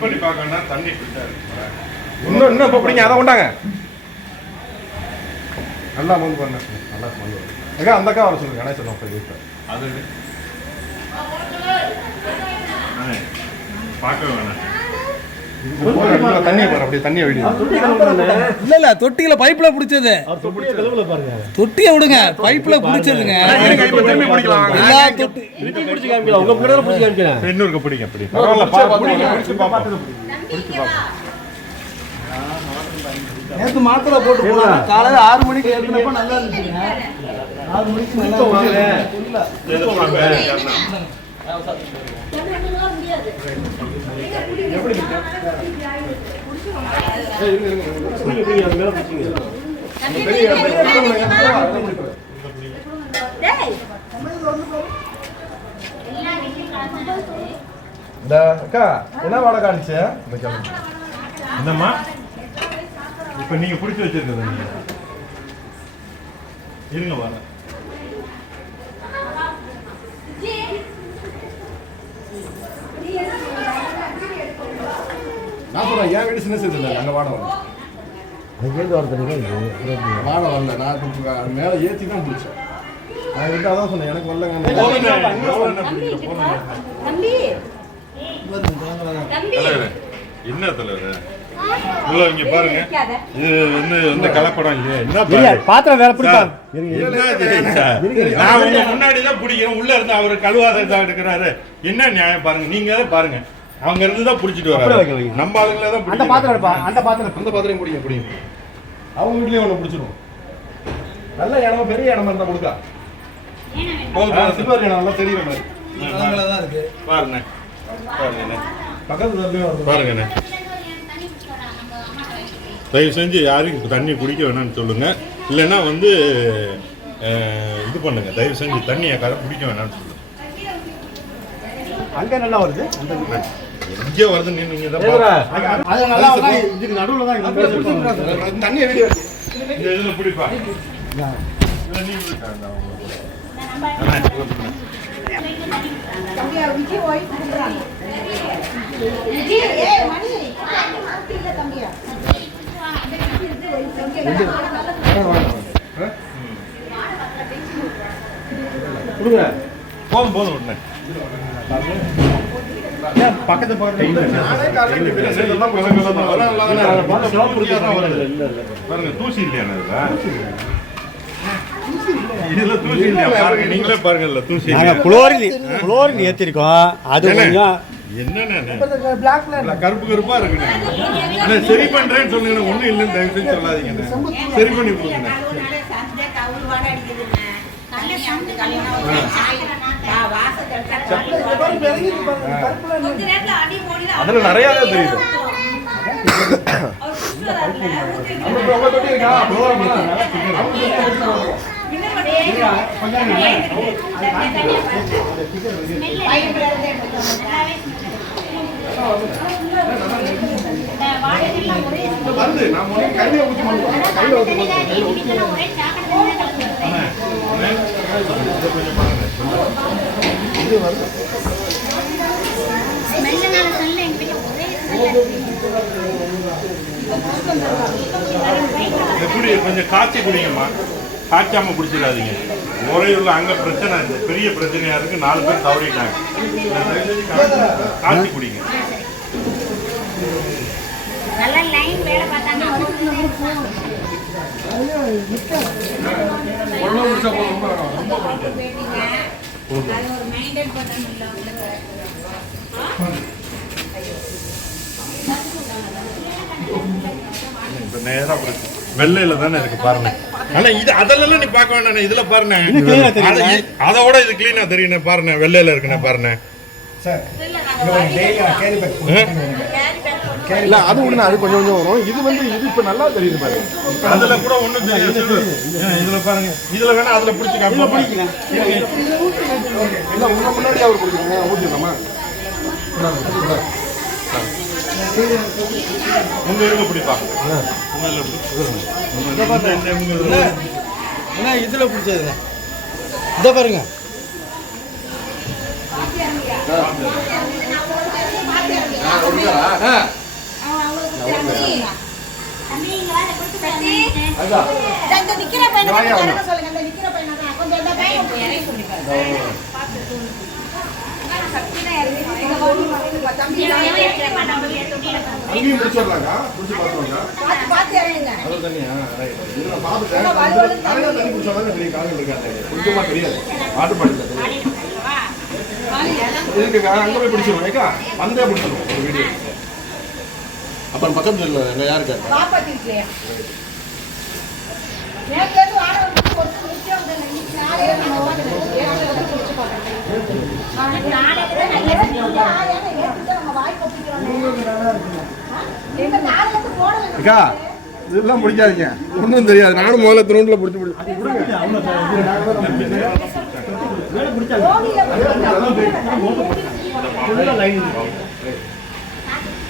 பண்ணி பார்க்கணும் தண்ணி பிடிச்சாரு இன்னும் இப்போ பிடிங்க அதை கொண்டாங்க நல்லா மோந்து பண்ண நல்லா மோந்து அக்கா அந்த அக்கா வர சொல்லுங்க கணேசன் இப்போ வீட்டில் அது பார்க்க வேணாம் தண்ணியை பாரு அப்படியே தண்ணியை விடுங்க இல்ல இல்ல தொட்டியில பைப்ல பிடிச்சது தொட்டியை விடுங்க பைப்ல பிடிச்சதுங்க எல்லா தொட்டி இன்னொரு பிடிங்க அப்படி பரவாயில்ல நேற்று மாத்திரை போட்டு போனாங்க காலையில 6 மணிக்கு ஏற்கனப்ப நல்லா இருந்துச்சுங்க 6 மணிக்கு நல்லா இந்த அக்கா என்ன வாடகை காணிச்சு என்னம்மா இப்போ நீங்க பிடிச்சி வச்சிருக்கிறது நீங்க இருங்க வர நான் சொல்றேன் என் வீடு சின்ன சைஸ் இல்லை அங்கே வாடகை வரல வாடகை வரல நான் மேலே ஏற்றி தான் பிடிச்சேன் நான் கிட்ட அதான் சொன்னேன் எனக்கு வரலங்க என்ன தலைவர் இவ்வளோ இங்க பாருங்க இது வந்து கலப்படம் இல்லையா என்ன பாத்திரம் வேற பிடிப்பாங்க நான் உங்க முன்னாடி தான் பிடிக்கிறேன் உள்ள இருந்து அவர் கழுவாத இதாக எடுக்கிறாரு என்ன நியாயம் பாருங்க நீங்க பாருங்க அவங்க இருந்து தான் பிடிச்சிட்டு வராங்க நம்ம ஆளுங்களே தான் அந்த பாத்திரம் எடுப்பா அந்த பாத்திரம் பிடிக்கும் அவங்க வீட்லயே ஒன்று பிடிச்சிடும் நல்ல இடம் பெரிய இடமா இருந்தா கொடுக்கா சில்வர் இடம் நல்லா தெரியுற மாதிரி பாருங்க பாருங்க பக்கத்துல பாருங்கண்ணே தயவு செஞ்சு யாரும் தண்ணி குடிக்க வேணாம்னு சொல்லுங்க இல்லைன்னா வந்து இது பண்ணுங்க தயவு செஞ்சு தண்ணியை குடிக்க வேணாம்னு சொல்லுங்க அங்க நல்லா வருது எங்கே வருது நீங்க இதுக்கு நடுவில் தான் தண்ணியை வீடியோ இதில் பிடிப்பா போதும் போதும் உடனே பக்கத்து பாருங்க தூசி இல்லையா இதுல தூசி இல்லையா பாருங்க நீங்களே பாருங்க தூசி குளோரின் ஏத்திருக்கோம் அது கொஞ்சம் என்னென்ன கருப்பு கருப்பா இருக்குண்ணே சரி பண்றேன்னு சொல்லுங்க ஒண்ணும் இல்லைன்னு தயவு செஞ்சு சொல்லாதீங்க சரி பண்ணி கொடுங்க அதுல நிறைய தெரியுது எப்படி கொஞ்சம் காய்ச்சி குடிங்கம்மா காய்ச்சாம குடிச்சிடாதீங்க ஒரே உள்ள அங்க பிரச்சனை பெரிய பிரச்சனையா இருக்கு 4 பேர் தவறிட்டாங்க காய்ச்சி குடிங்க இப்ப நேரா வெள்ளையில தானே இருக்கு பாருங்க ஆனா இது அதெல்லாம் நீ பார்க்க வேண்டாம் இதுல பாருங்க அதோட இது கிளீனா தெரியும் பாருங்க வெள்ளையில இருக்குண்ணே பாருங்க இல்ல அது ஒண்ணு அது கொஞ்சம் கொஞ்சம் வரும் இது வந்து இது இப்ப நல்லா தெரியுது பாருங்க அதுல கூட ஒண்ணும் தெரியாது இதுல பாருங்க இதுல வேணா அதுல பிடிச்சி காப்பி இல்ல உங்க முன்னாடி அவர் குடிக்கிறீங்க ஊத்திடலாமா உங்க இருக்க பிடிப்பா இதுல பிடிச்சது இதை பாருங்க இருக்காரா? அதான். இந்த நிக்கிற பையனை கொஞ்சம் இறங்க சொல்லுங்க. இந்த நிக்கிற பையனை தான் கொஞ்சம் இந்த பையன் இறங்கி சொல்லுங்க. அங்கேயும் பிடிச்சிடலாங்க. பிடிச்சி பார்த்துருவாங்க. பார்த்து இறங்குங்க. அது தண்ணியா? ரைட். இதை நான் பார்த்துட்டேன். நிறைய தண்ணி குடிச்சாலும் பெரிய காலம் இருக்காது. கொஞ்சமா தெரியாது. வாட்டர் பாட்டில் தெரியாது. இதுக்கு அங்கே போய் பிடிச்சிருவோம். ஏக்கா வந்தே பிடிச்சிருவோம் ஒரு வீடியோ. அப்புறம் பக்கத்துல இல்லை யாருக்கா? பாப்பாத்தி இல்லையா? நேற்று வாட வந்து ஒரு நிமிஷம் வந்து இன்னைக்கு நாளே நம்ம ஓடுறோம். குடிச்சு பார்க்கறேன். நாளே தான் நம்ம வாய் கொப்பிக்கிறோம். இந்த நாளைல இருந்து போடல. அக்கா இதெல்லாம் பிடிக்காதீங்க. ஒன்றும் தெரியாது. நானும் முதல்ல திருவண்டில் பிடிச்சி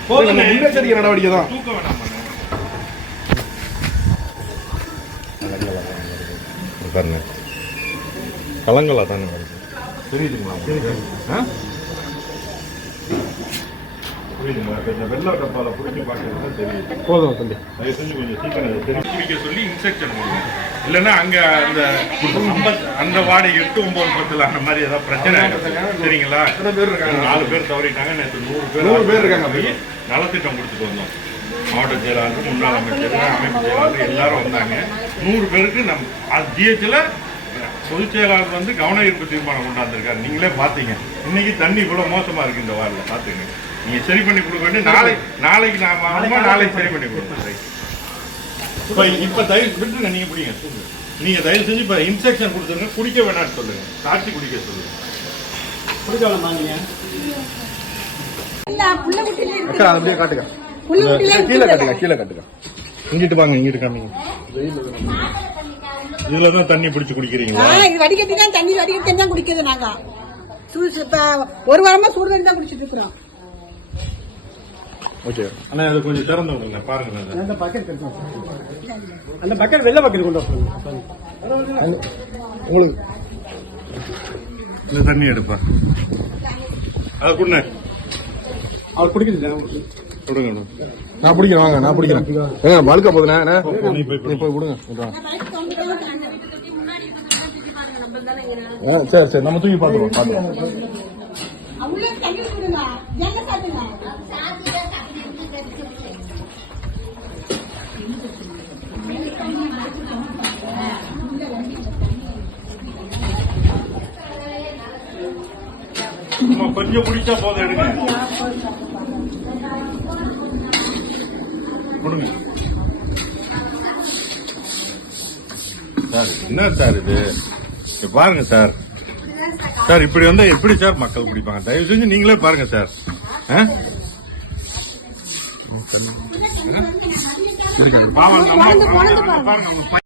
முன்னெச்சரிக்கை நடவடிக்கை தான். தூக்க வேணாம் பாருங்க. கலங்களா தானே வருது. தெரியுதுங்களா? புரியுதுங்களா? இந்த வெள்ளை டப்பால பிடிச்சி பார்க்கறது தெரியுது. போதும் தம்பி. தயவு செஞ்சு கொஞ்சம் சீக்கிரம் தெரியும் குடிக்க சொல்லி இன்ஸ்ட்ரக்ஷன் கொடுங்க. இல்லைன்னா அங்க அந்த வார்டு 8, 9, 10 அந்த மாதிரி ஏதாவது பிரச்சனை ஆயிடும். சரிங்களா? எத்தனை பேர் இருக்காங்க? 4 பேர் தவறிட்டாங்க. நேற்று 100 100 பேர் இருக்காங்க. போய் நலத்திட்டம் கொடுத்துட்டு வந்தோம். மாவட்ட செயலாளர், முன்னாள் அமைச்சர், அமைப்பு செயலாளர் எல்லாரும் வந்தாங்க. 100 பேருக்கு ஜிஹெச்ல பொதுச் செயலாளர் வந்து கவன ஈர்ப்பு தீர்மானம் கொண்டாந்துருக்காரு. நீங்களே பார்த்தீங்க. இன்னைக்கு தண்ணி இவ்வளவு மோசமா இருக்கு இந்த வார்டில். பார்த்துங்க. நீங்க சரி பண்ணி கொடுக்க வேண்டிய நாளைக்கு நாளைக்கு சரி பண்ணி கொடுக்கணும். இப்ப தயவு விட்டுருங்க. நீங்க பிடிங்க. நீங்க தயவு செஞ்சு இப்ப இன்ஸ்ட்ரக்ஷன் கொடுத்துருங்க. குடிக்க வேணாம்னு சொல்லுங்க. சாட்சி குடிக்க சொல்லுங்க. அக்கா அப்படியே காட்டுங்க. கீழே காட்டுங்க. கீழே காட்டுங்க. இங்கிட்டு வாங்க. இங்கிட்டு காமிங்க. இதுலதான் தண்ணி பிடிச்சு குடிக்கிறீங்களா? இது வடிகட்டி தான் தண்ணி வடிகட்டி தான் குடிக்கிறது. நாங்க ஒரு வாரமா சூடு தண்ணி தான் குடிச்சிட்டு இருக்கிறோம். ஓகே. அண்ணா அதை கொஞ்சம் திறந்து விடுங்க. பாருங்க. அந்த பக்கெட் வெள்ளை பக்கெட் கொண்டு வரணும். உங்களுக்கு இந்த தண்ணி எடுப்பா. அதை கொடுங்க. அவர் குடிக்கிறது கொடுங்க. நான் பிடிக்கிறேன். வாங்க நான் பிடிக்கிறேன். ஏங்க பழுக்க போதுண்ணே. நீ போய் போய் விடுங்க. சரி சரி நம்ம தூக்கி பார்த்துருவோம். பார்த்துருவோம். அவங்களே தண்ணி கொடுங்க. என்ன சாப்பிடுங்க? கொஞ்சம் குடிச்சா போதும். எடுங்க. கொடுங்க. சார் என்ன சார் இது? பாருங்க சார். சார் இப்படி வந்தா எப்படி சார் மக்கள் குடிப்பாங்க? தயவு செஞ்சு நீங்களே பாருங்க சார். பாவம் பாருங்க.